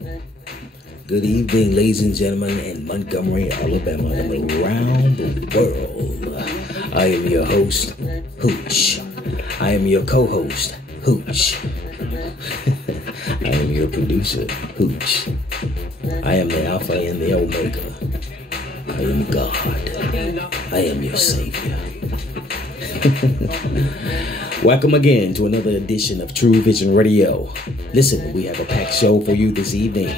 Good evening, ladies and gentlemen, in Montgomery, Alabama, and around the world. I am your host, Hooch. I am your co-host, Hooch. I am your producer, Hooch. I am the Alpha and the Omega. I am God. I am your Savior. Welcome again to another edition of Trewvizon Radio. Listen, we have a packed show for you this evening.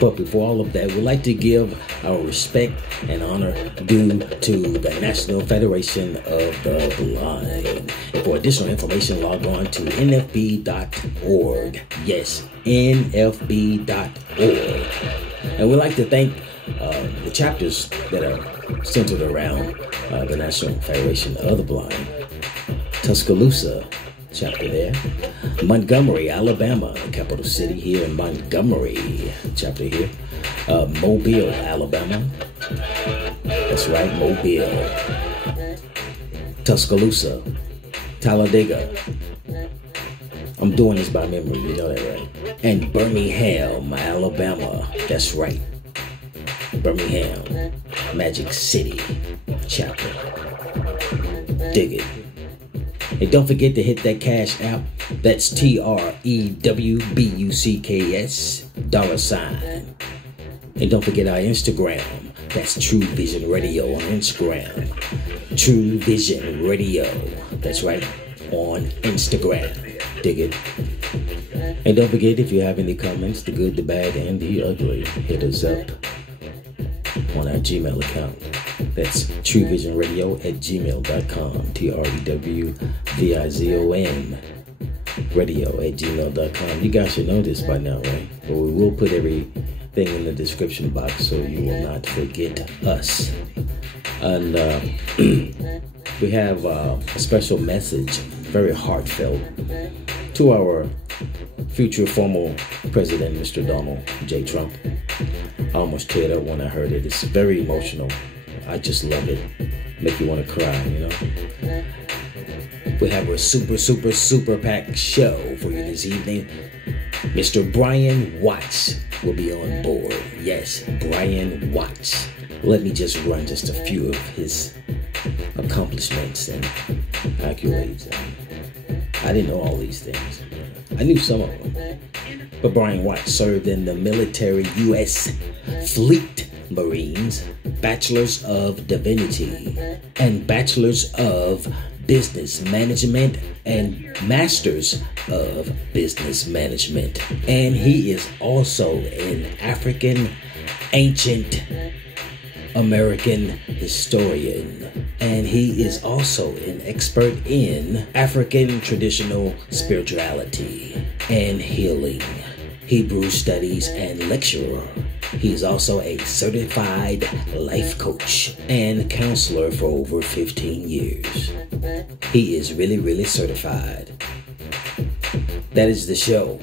But before all of that, we'd like to give our respect and honor due to the National Federation of the Blind. And for additional information, log on to nfb.org. Yes, nfb.org. And we'd like to thank the chapters that are centered around the National Federation of the Blind. Tuscaloosa chapter there. Montgomery, Alabama, the capital city here in Montgomery chapter here. Mobile, Alabama. That's right, Mobile. Tuscaloosa, Talladega. I'm doing this by memory, you know that, right? And Birmingham, Alabama. That's right. Birmingham, Magic City chapter. Dig it. And don't forget to hit that Cash App. That's TREWBUCKS $. And don't forget our Instagram. That's Trewvizon Radio on Instagram. Trewvizon Radio. That's right, on Instagram. Dig it. And don't forget, if you have any comments, the good, the bad, and the ugly, hit us up on our Gmail account. That's TrewVizonRadio@gmail.com. TREWVIZON radio@gmail.com. You guys should know this by now, right? But we will put everything in the description box so you will not forget us. And we have a special message, very heartfelt, to our future former president, Mr. Donald J. Trump. I almost teared up when I heard it. It's very emotional. I just love it. Make you want to cry, you know? We have a super packed show for you this evening. Mr. Brian Watts will be on board. Yes, Brian Watts. Let me just run just a few of his accomplishments and accolades. I didn't know all these things. I knew some of them. But Brian Watts served in the military U.S. Fleet Marines, Bachelors of Divinity, and Bachelors of Business Management, and Masters of Business Management. And he is also an African ancient American historian. And he is also an expert in African traditional spirituality and healing, Hebrew studies, and lecturer. He's also a certified life coach and counselor for over 15 years. He is really certified. That is the show.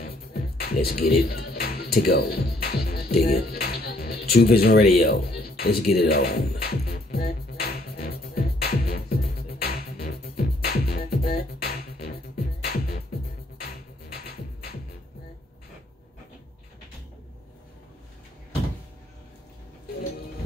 Let's get it to go. Dig it. Trewvizon Radio. Let's get it on.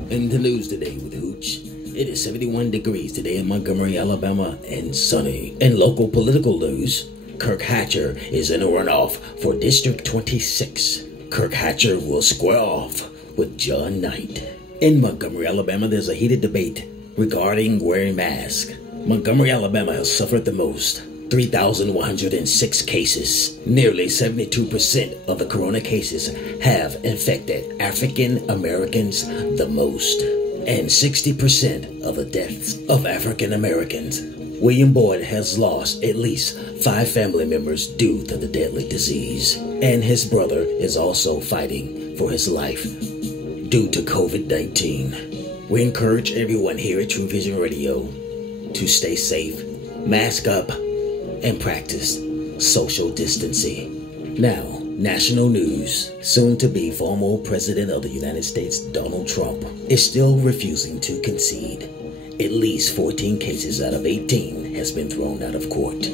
In the news today with Hooch, it is 71 degrees today in Montgomery, Alabama, and sunny. In local political news, Kirk Hatcher is in a runoff for District 26. Kirk Hatcher will square off with John Knight. In Montgomery, Alabama, there's a heated debate regarding wearing masks. Montgomery, Alabama has suffered the most. 3,106 cases. Nearly 72% of the corona cases have infected African Americans the most. And 60% of the deaths of African Americans. William Boyd has lost at least 5 family members due to the deadly disease. And his brother is also fighting for his life due to COVID-19. We encourage everyone here at Trewvizon Radio to stay safe, mask up, and practice social distancing. Now, national news. Soon-to-be former President of the United States, Donald Trump, is still refusing to concede. At least 14 cases out of 18 has been thrown out of court.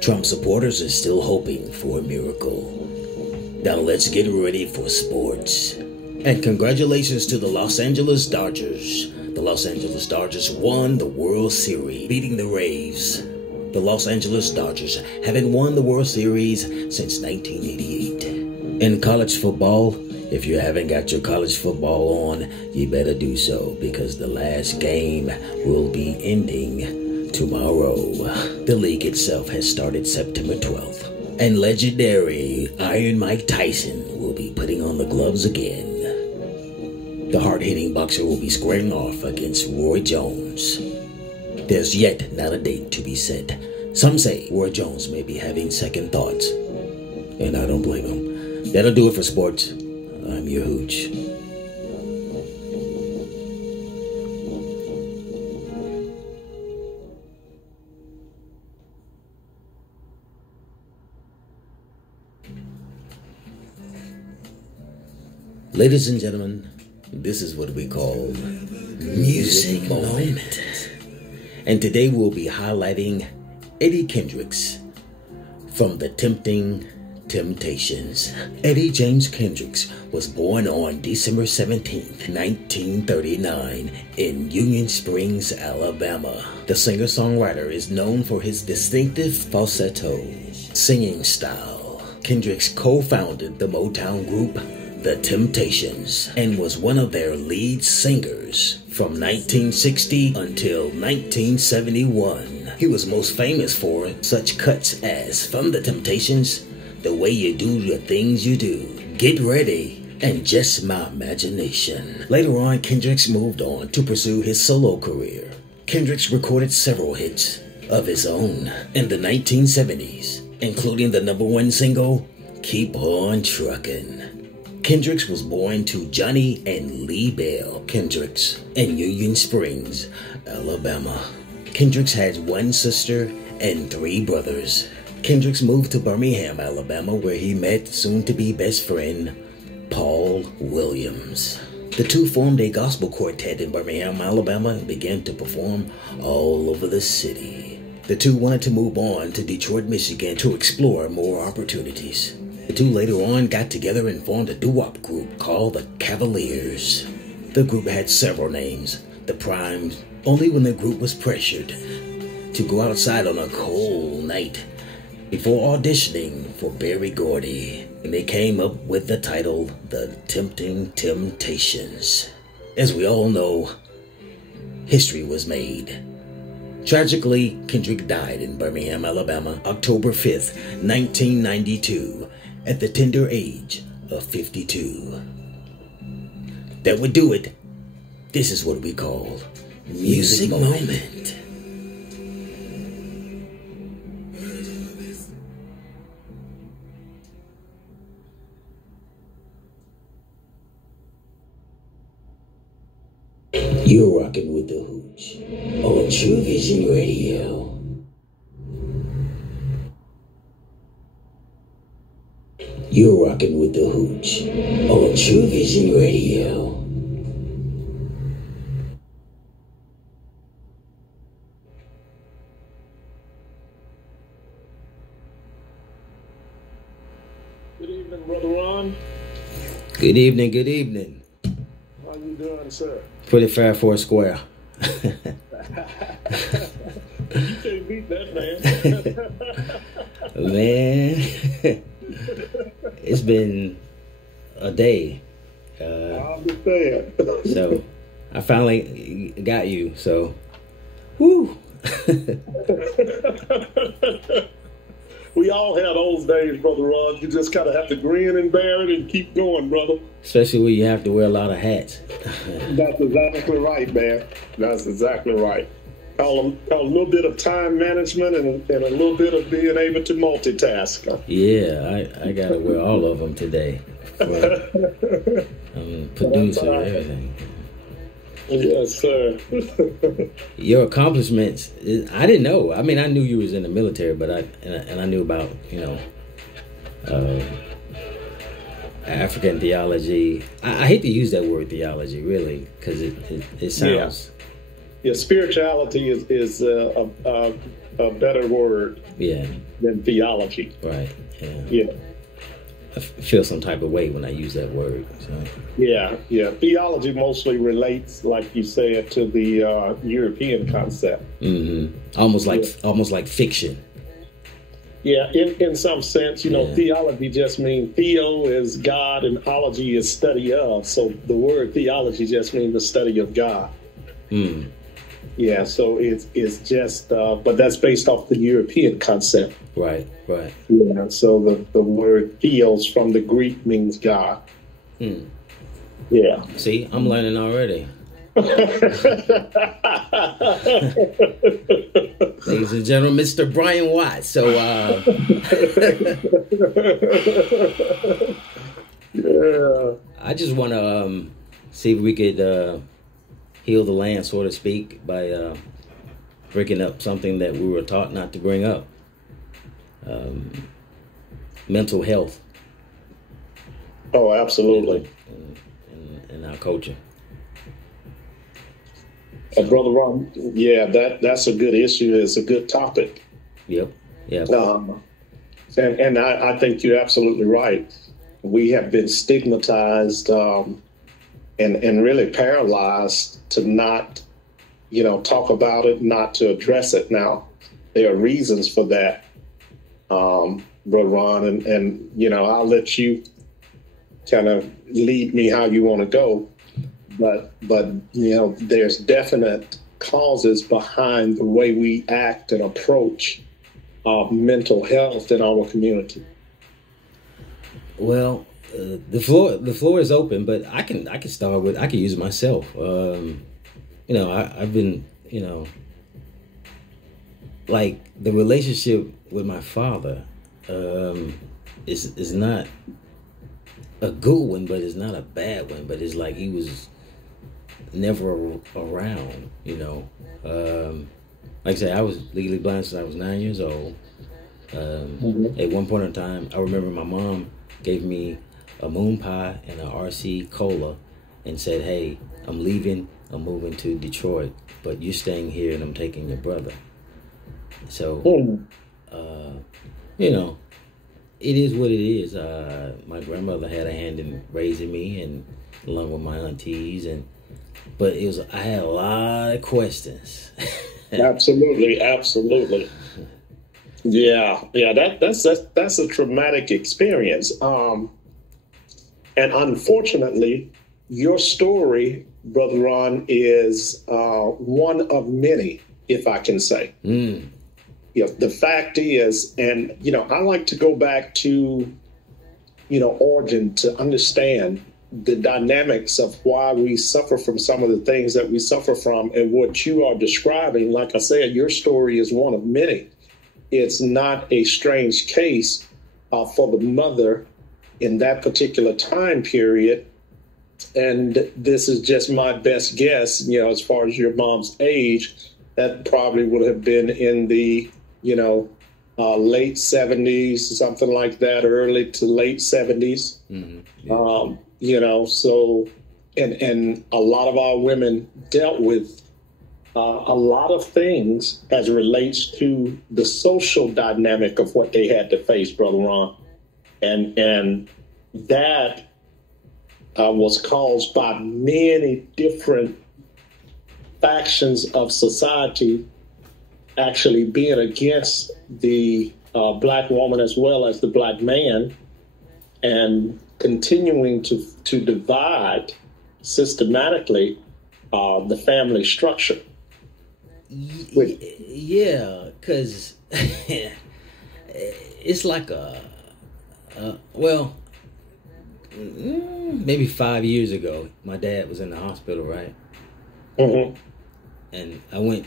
Trump supporters are still hoping for a miracle. Now let's get ready for sports. And congratulations to the Los Angeles Dodgers. The Los Angeles Dodgers won the World Series, beating the Braves. The Los Angeles Dodgers haven't won the World Series since 1988. In college football, if you haven't got your college football on, you better do so, because the last game will be ending tomorrow. The league itself has started September 12th. And legendary Iron Mike Tyson will be putting on the gloves again. The hard-hitting boxer will be squaring off against Roy Jones. There's yet not a date to be set. Some say Roy Jones may be having second thoughts, and I don't blame him. That'll do it for sports. I'm your hooch. Ladies and gentlemen, this is what we call Music Moment. And today we'll be highlighting Eddie Kendricks from the Temptations. Eddie James Kendricks was born on December 17th, 1939 in Union Springs, Alabama. The singer-songwriter is known for his distinctive falsetto singing style. Kendricks co-founded the Motown group The Temptations and was one of their lead singers from 1960 until 1971. He was most famous for such cuts as From the Temptations, The Way You Do the Things You Do, Get Ready, and Just My Imagination. Later on, Kendricks moved on to pursue his solo career. Kendricks recorded several hits of his own in the 1970s, including the #1 single, Keep On Truckin'. Kendricks was born to Johnny and Lee Bell Kendricks in Union Springs, Alabama. Kendricks had one sister and 3 brothers. Kendricks moved to Birmingham, Alabama, where he met soon-to-be best friend Paul Williams. The two formed a gospel quartet in Birmingham, Alabama, and began to perform all over the city. The two wanted to move on to Detroit, Michigan to explore more opportunities. The two later on got together and formed a doo-wop group called the Cavaliers. The group had several names. The Primes, only when the group was pressured to go outside on a cold night before auditioning for Berry Gordy, and they came up with the title The Tempting Temptations. As we all know, history was made. Tragically, Kendrick died in Birmingham, Alabama, October 5th, 1992, at the tender age of 52. That would do it. This is what we call Music Moment. You're rocking with the Hooch on Trewvizon Radio. You're rocking with the Hooch on Trewvizon Radio. Good evening, Brother Ron. Good evening, good evening. How you doing, sir? Pretty fair for a square. You can't beat that, man. Man, it's been a day. I understand. So I finally got you. So, whoo. We all have those days, Brother Ron. You just kind of have to grin and bear it and keep going, brother. Especially when you have to wear a lot of hats. That's exactly right, man. That's exactly right. Call a little bit of time management and a little bit of being able to multitask. Yeah, I got to wear all of them today. Producer and everything. Yes, sir. Your accomplishments, I didn't know. I mean, I knew you was in the military, but I knew about, African theology. I hate to use that word theology, really, because it sounds... Yeah, spirituality is a better word than theology. Right, yeah. feel some type of way when I use that word. So. Yeah. Theology mostly relates, like you said, to the European concept. Mm-hmm. Almost like fiction. Yeah, in some sense, theology just means theo is God and ology is study of. So the word theology just means the study of God. Mm. Yeah, so it's just, but that's based off the European concept. Right. Yeah, so the word theos from the Greek means God. Mm. Yeah. See, I'm learning already. Ladies and gentlemen, Mr. Brian Watts. So, yeah. I just want to see if we could heal the land, so to speak, by breaking up something that we were taught not to bring up. Mental health. Oh, absolutely. In our culture. Brother Ron, yeah, that's a good issue. It's a good topic. Yep. And I think you're absolutely right. We have been stigmatized and really paralyzed to not, talk about it, not to address it. Now, there are reasons for that, Brother Ron, and I'll let you kind of lead me how you want to go. But there's definite causes behind the way we act and approach mental health in our community. Well, the floor is open, but I can start with, I can use it myself. I've been like the relationship with my father is not a good one, but it's not a bad one. But it's like he was never around, like I said, I was legally blind since I was 9 years old. At one point in time, I remember my mom gave me a moon pie and an RC cola and said, "Hey, I'm leaving, I'm moving to Detroit, but you're staying here and I'm taking your brother." So, it is what it is. My grandmother had a hand in raising me, and along with my aunties, but I had a lot of questions. Absolutely. Yeah. That's a traumatic experience. And unfortunately, your story, Brother Ron, is one of many, if I can say. Mm. The fact is, and I like to go back to origin to understand the dynamics of why we suffer from some of the things that we suffer from, and what you are describing. Like I said, your story is one of many. It's not a strange case for the mother in that particular time period. And this is just my best guess, as far as your mom's age, that probably would have been in the late 70s, something like that, early to late 70s. Mm-hmm. Yeah. So, and a lot of our women dealt with a lot of things as it relates to the social dynamic of what they had to face, Brother Ron. And that was caused by many different factions of society actually being against the black woman as well as the black man, and continuing to divide systematically the family structure. Yeah, because it's like maybe 5 years ago, my dad was in the hospital, right? Mm-hmm. And I went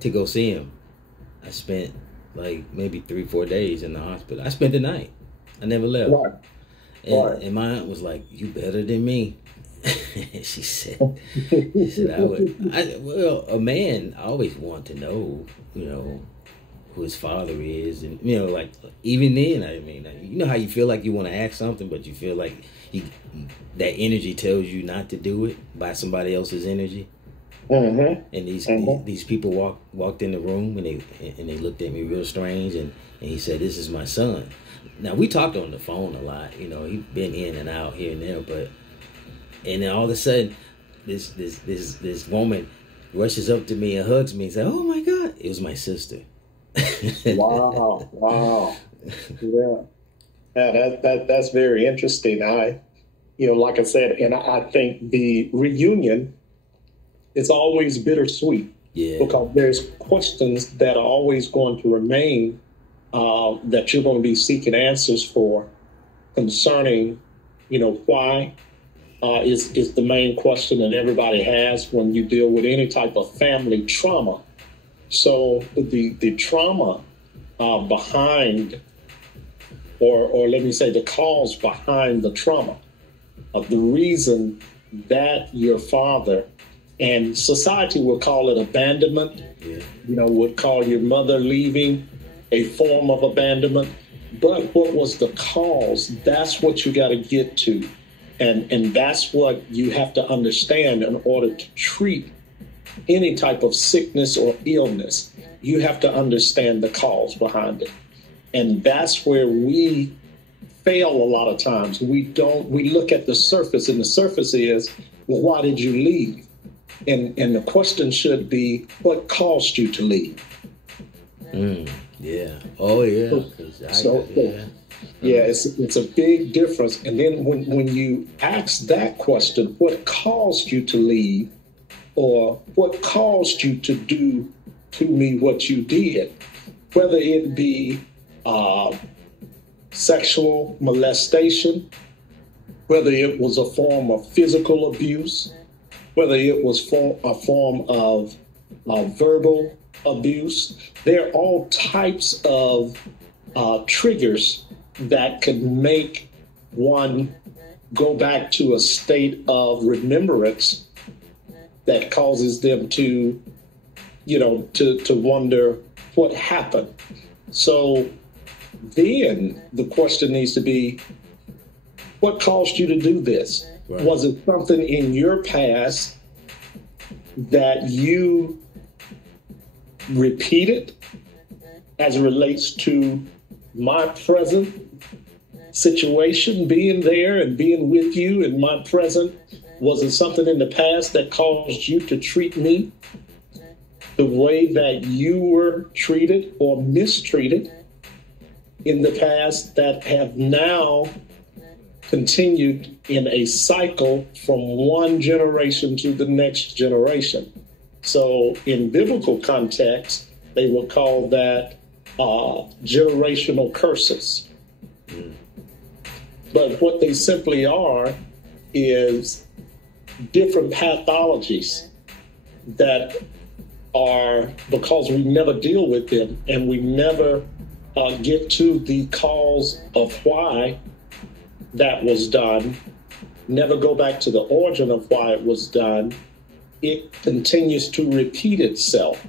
to go see him. I spent like maybe 3-4 days in the hospital. I spent the night. I never left. Right. And my aunt was like, "You better than me." she said, a man always want to know, who his father is. And, like, even then, you know how you feel like you want to ask something, but you feel like that energy tells you not to do it by somebody else's energy. Mm-hmm. And Mm-hmm. these people walked in the room, and they looked at me real strange, and he said, "This is my son." Now, we talked on the phone a lot, you know, he's been in and out here and there, and then all of a sudden this woman rushes up to me and hugs me and said, "Oh my God," it was my sister. Wow. Yeah. That's very interesting. Like I said, and I think the reunion is always bittersweet. Yeah. Because there's questions that are always going to remain that you're going to be seeking answers for concerning, why is the main question that everybody has when you deal with any type of family trauma. So the trauma behind, or let me say the cause behind the trauma of the reason that your father, and society would call it abandonment, would call your mother leaving a form of abandonment. But what was the cause? That's what you got to get to. And that's what you have to understand in order to treat any type of sickness or illness. You have to understand the cause behind it. And that's where we fail a lot of times. We look at the surface, and the surface is, well, why did you leave? And the question should be, what caused you to leave? Yeah. Oh, yeah. It's a big difference. And then when you ask that question, what caused you to leave, or what caused you to do to me what you did, whether it be sexual molestation, whether it was a form of physical abuse, whether it was a form of verbal abuse. There are all types of triggers that can make one go back to a state of remembrance that causes them to wonder what happened. So then the question needs to be, what caused you to do this? Right. Was it something in your past that you repeated as it relates to my present situation, being there and being with you in my present? Was it something in the past that caused you to treat me the way that you were treated or mistreated in the past that have now continued in a cycle from one generation to the next generation? So in biblical context, they will call that generational curses. But what they simply are is different pathologies that are, because we never deal with them and we never get to the cause of why that was done, never go back to the origin of why it was done, it continues to repeat itself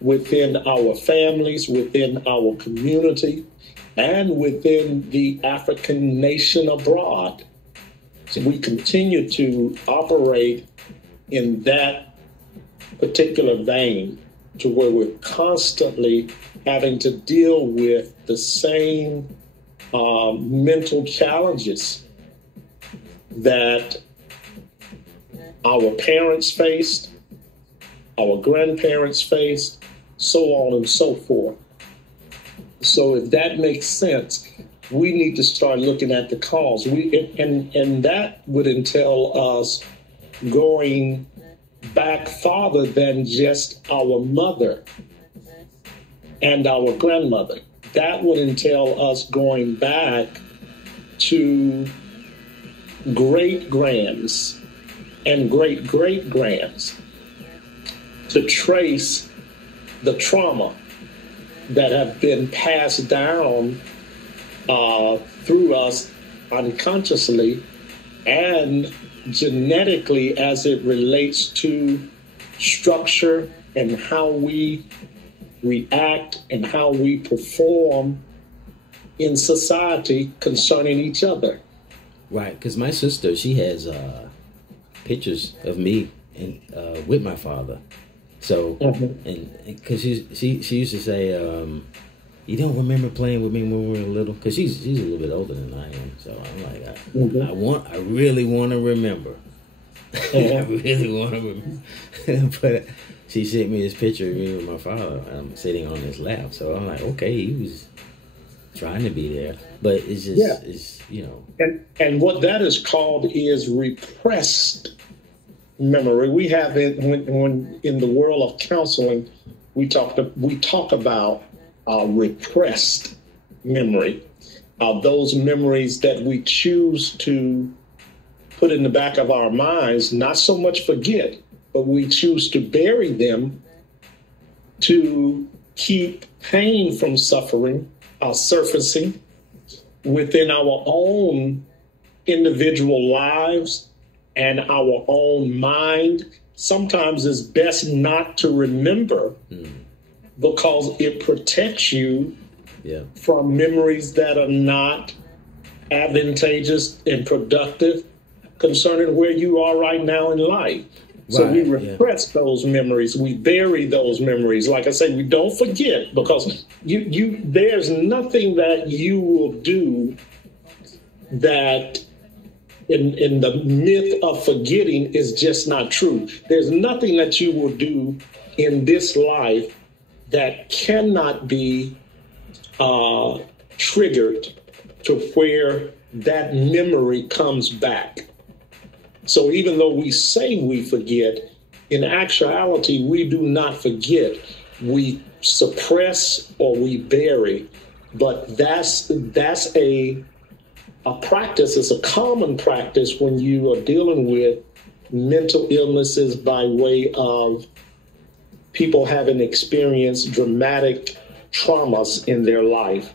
within our families, within our community, and within the African nation abroad. So we continue to operate in that particular vein to where we're constantly having to deal with the same mental challenges that our parents faced, our grandparents faced, so on and so forth. So if that makes sense, we need to start looking at the cause. And that would entail us going back farther than just our mother and our grandmother. That would entail us going back to great-grands and great-great-grands to trace the trauma that have been passed down through us unconsciously and genetically as it relates to structure and how we react and how we perform in society concerning each other. Right, because my sister, she has pictures of me with my father. So, and because she used to say, you don't remember playing with me when we were little? Because she's a little bit older than I am. So I'm like, I really want to remember. I really want to remember. But she sent me this picture of me with my father. I'm sitting on his lap. So I'm like, okay, he was trying to be there. But it's just, it's, you know. And what that is called is repressed memory. We have it when in the world of counseling, we talk about repressed memory. Those memories that we choose to put in the back of our minds, not so much forget, but we choose to bury them to keep pain from surfacing within our own individual lives and our own mind. Sometimes it's best not to remember because it protects you from memories that are not advantageous and productive concerning where you are right now in life. So we repress those memories. We bury those memories. Like I say, we don't forget, because there's nothing that you will do that in the myth of forgetting is just not true. There's nothing that you will do in this life that cannot be triggered to where that memory comes back. So even though we say we forget, in actuality, we do not forget. We suppress or we bury. But that's a practice. It's a common practice when you are dealing with mental illnesses by way of people having experienced dramatic traumas in their life,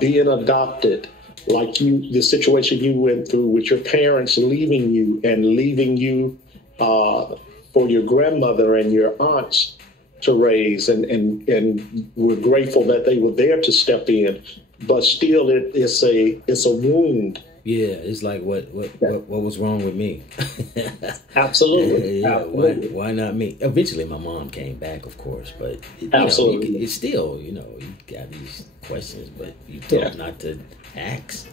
being adopted, like the situation you went through with your parents leaving you for your grandmother and your aunts to raise, and we're grateful that they were there to step in, but still it's a wound. Yeah, it's like what was wrong with me? Absolutely. Absolutely. Why not me? Eventually, my mom came back, of course, but absolutely, it's still, you got these questions, but you told not to ask.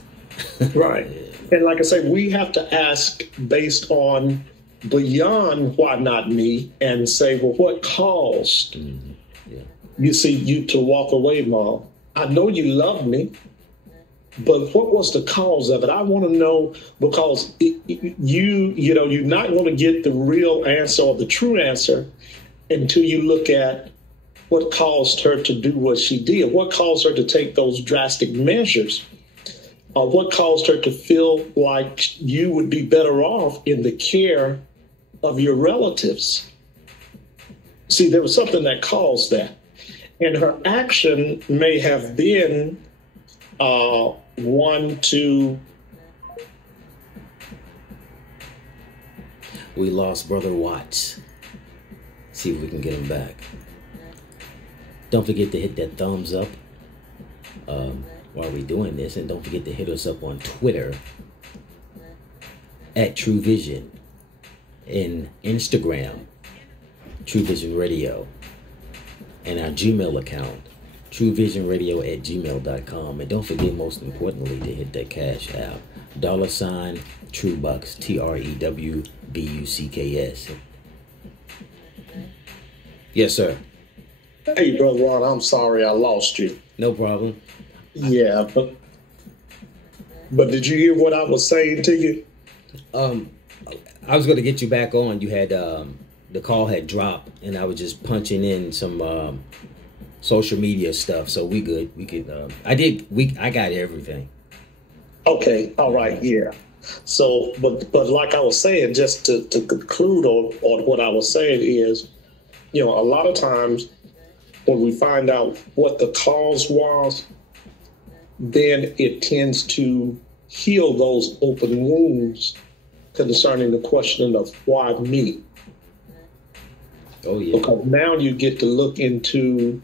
Right. And like I say, we have to ask based on beyond why not me, and say, well, what caused you to walk away, Mom? I know you love me, but what was the cause of it? I want to know, because you're not going to get the real answer or the true answer until you look at what caused her to do what she did, what caused her to take those drastic measures, what caused her to feel like you would be better off in the care of your relatives. See, there was something that caused that. And her action may have been one to... We lost Brother Watts. See if we can get him back. Don't forget to hit that thumbs up while we're doing this. And don't forget to hit us up on Twitter at Trewvision. In Instagram, Trewvizon Radio. And our Gmail account, TrewVisionRadio@gmail.com. And don't forget, most importantly, to hit that Cash App. $ Trewbucks, TREWBUCKS. Yes, sir. Hey, Brother Ron, I'm sorry I lost you. No problem. Yeah, but did you hear what I was saying to you? I was going to get you back on. You had the call had dropped, and I was just punching in some social media stuff. So we good. We could. I got everything. Okay. All right. Yeah. So, but like I was saying, just to conclude on what I was saying is, a lot of times when we find out what the cause was, then it tends to heal those open wounds concerning the question of why me. Oh, yeah. Because now you get to look into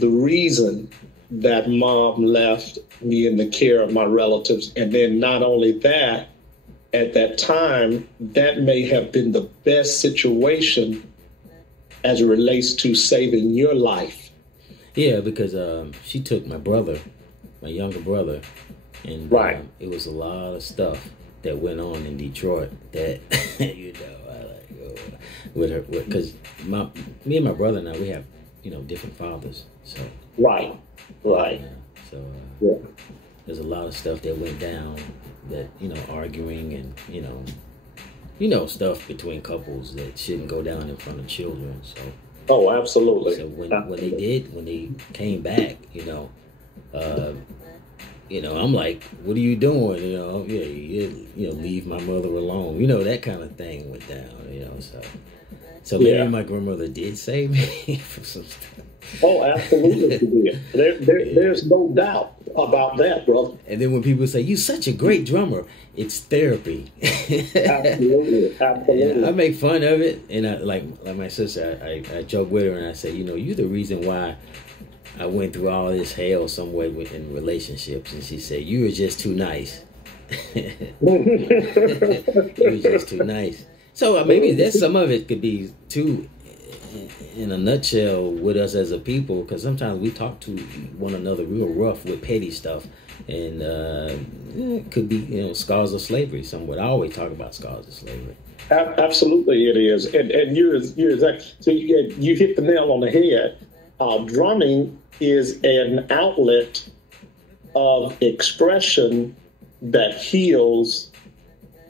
the reason that Mom left me in the care of my relatives. And then not only that, at that time, that may have been the best situation as it relates to saving your life. Yeah, because she took my brother, my younger brother, and Right. it was a lot of stuff that went on in Detroit that, you know, I like, with her, because me and my brother now, we have, you know, different fathers, so. Right. Yeah, so Yeah. there's a lot of stuff that went down that, you know, arguing and, you know, stuff between couples that shouldn't go down in front of children, so. Oh, absolutely. So when they came back, you know, I'm like, what are you doing? You know, leave my mother alone. You know, that kind of thing went down, you know, so maybe my grandmother did save me from some stuff. Oh, absolutely she did. There's no doubt about that, brother. And then when people say, you're such a great drummer, it's therapy. Absolutely. And I make fun of it. And I, like my sister, I joke with her and I say, you know, you're the reason why I went through all this hell some way in relationships. And she said, you were just too nice. You were just too nice. So maybe that's some of it could be too, in a nutshell, with us as a people, because sometimes we talk to one another real rough with petty stuff, and it could be, you know, scars of slavery somewhat. I always talk about scars of slavery. Absolutely, it is, and you're exactly. So you hit the nail on the head. Drumming is an outlet of expression that heals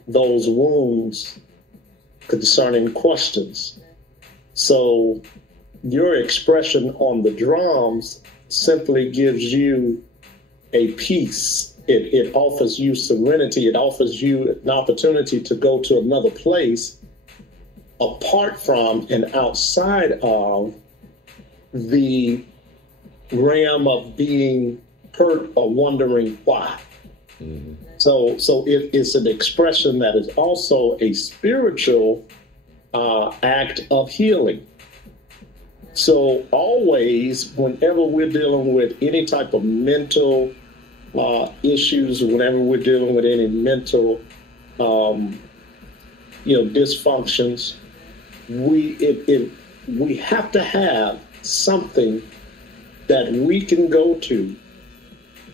those wounds concerning questions. So your expression on the drums simply gives you a peace. It offers you serenity. It offers you an opportunity to go to another place apart from and outside of the realm of being hurt or wondering why. Mm-hmm. So it's an expression that is also a spiritual act of healing. So always, whenever we're dealing with any type of mental issues, whenever we're dealing with any mental, dysfunctions, we have to have something that we can go to,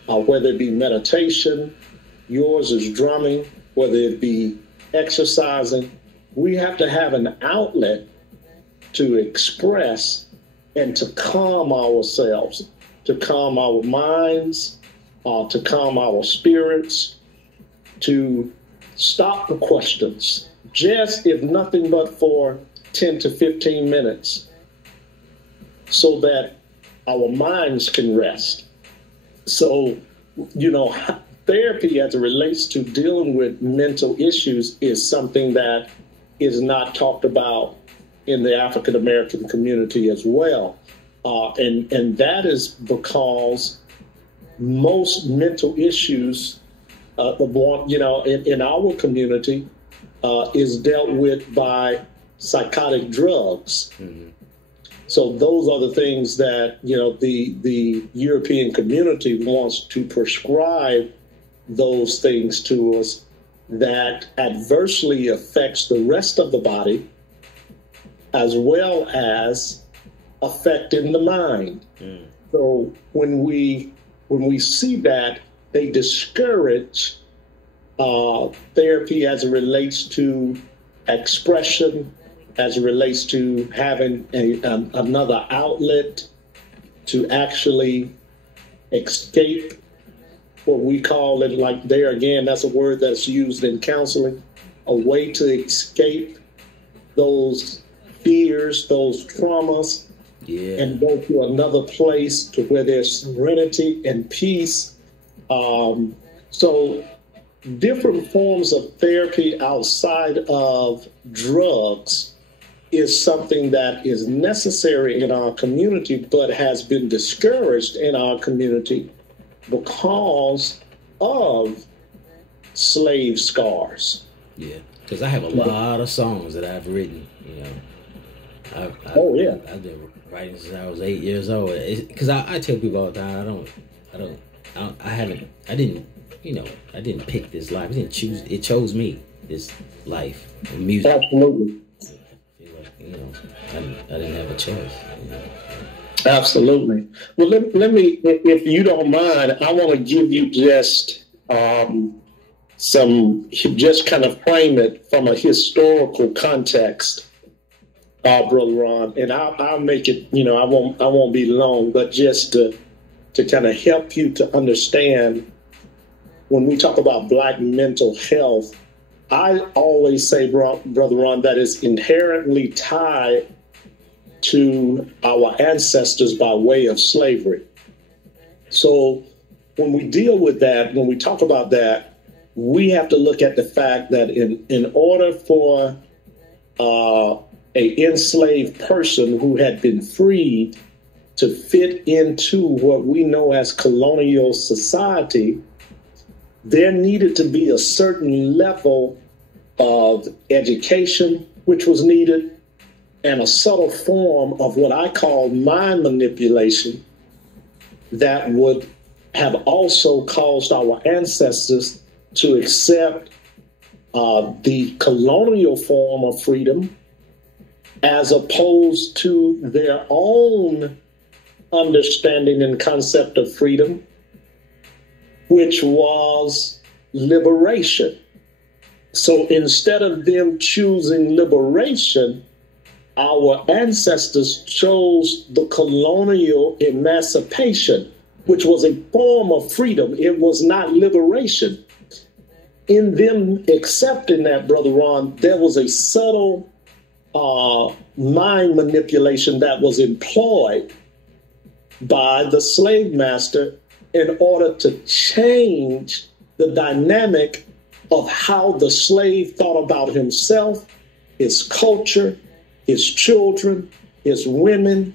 whether it be meditation, yours is drumming, whether it be exercising. We have to have an outlet to express and to calm ourselves, to calm our minds, to calm our spirits, to stop the questions, just if nothing but for 10 to 15 minutes, so that our minds can rest. So, therapy as it relates to dealing with mental issues is something that is not talked about in the African American community as well. And that is because most mental issues, in our community, is dealt with by psychotic drugs. Mm-hmm. So those are the things that, the European community wants to prescribe those things to us that adversely affects the rest of the body, as well as affecting the mind. Mm. So when we see that, they discourage therapy as it relates to expression, as it relates to having another outlet to actually escape what we call it, like there again, that's a word that's used in counseling, a way to escape those fears, those traumas, and go to another place to where there's serenity and peace. So different forms of therapy outside of drugs is something that is necessary in our community, but has been discouraged in our community because of slave scars. Yeah, because I have a lot of songs that I've written, I've been writing since I was 8 years old. Because I tell people all the time, I didn't pick this life. I didn't choose. It chose me. his life and music. Absolutely. You know, I didn't have a choice. You know. Absolutely. Well, let me, if you don't mind, I want to give you just just kind of frame it from a historical context, Brother Ron, and I'll make it, you know, I won't be long, but just to kind of help you to understand when we talk about Black mental health, I always say, Brother Ron, that is inherently tied to our ancestors by way of slavery. So when we deal with that, when we talk about that, we have to look at the fact that in order for a enslaved person who had been freed to fit into what we know as colonial society, there needed to be a certain level of education which was needed, and a subtle form of what I call mind manipulation that would have also caused our ancestors to accept the colonial form of freedom as opposed to their own understanding and concept of freedom, which was liberation. So instead of them choosing liberation, our ancestors chose the colonial emancipation, which was a form of freedom. It was not liberation. In them accepting that, Brother Ron, there was a subtle mind manipulation that was employed by the slave master in order to change the dynamic of how the slave thought about himself, his culture, his children, his women,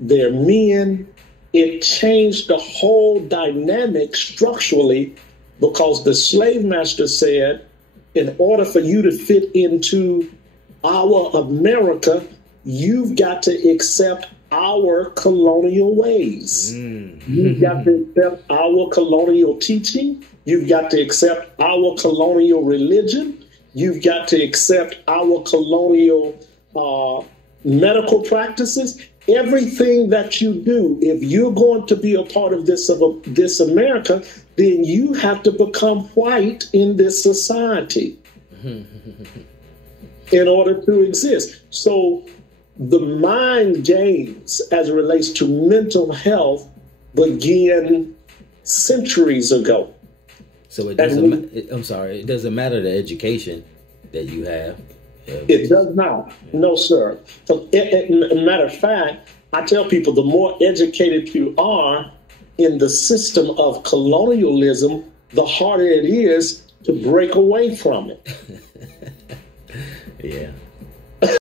their men. It changed the whole dynamic structurally because the slave master said, in order for you to fit into our America, you've got to accept our colonial ways. You've got to accept our colonial teaching. You've got to accept our colonial religion. You've got to accept our colonial medical practices. Everything that you do, if you're going to be a part of this America, then you have to become white in this society in order to exist. So the mind games as it relates to mental health began centuries ago. So it doesn't. It doesn't matter the education that you have. It does not. No, sir. So, matter of fact, I tell people the more educated you are in the system of colonialism, the harder it is to break away from it. Yeah.